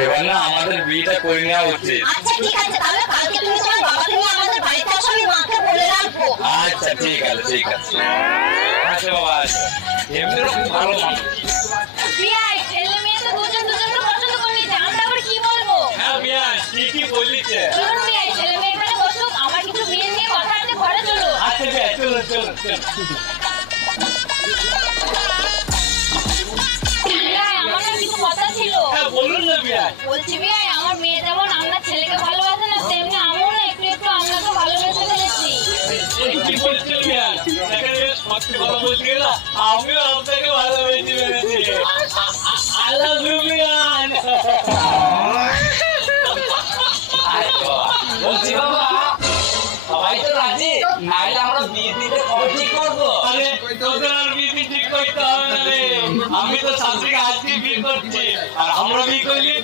এবার না আমাদের বিয়েটা করে নেওয়া উচিত। আচ্ছা ঠিক আছে, তাহলে কালকে তুমি তোমার বাবাকে নিয়ে আমাদের বাড়িতে আসো, আমি মাকে বলে রাখবো। আচ্ছা ঠিক আছে ঠিক আছে। আচ্ছা বাবা আচ্ছা, এমনিও খুব ভালো মানুষ। বিয়াই ছেলে মেয়ে তো দুজন দুজনকে পছন্দ করে নিচ্ছে, আমরা আবার কি বলবো? হ্যাঁ মিয়া ঠিকই বলিছে। চলুন বিয়াই, ছেলে মেয়ে এখানে বসুক, আমার কিছু বিয়ে নিয়ে কথা আছে, ঘরে চলো। আচ্ছা বিয়া চলো চলো চলো। বিয়াই আমার না কিছু কথা ছিল। হ্যাঁ বলুন না বিয়া। বলছি বিয়াই, আমার মেয়ে যেমন আপনার ছেলেকে ভালোবাসে না, তেমনি আমিও না একটু একটু আপনাকে ভালোবেসে ফেলেছি। কি বলছো মিয়া? এখানে সত্যি কথা বলতে গেলে আমিও আপনাকে ভালোবেসে ফেলেছি। I love you মিয়া। বলছি বাবা সবাই তো রাজি, নাহলে আমরা বিয়ে দিতে কবে ঠিক করবো? আরে তোদের আর বিয়ে ঠিক করতে হবে না রে। আমি তো শাশুড়ি আজকে বিয়ে করছি আর আমরা বিয়ে করলি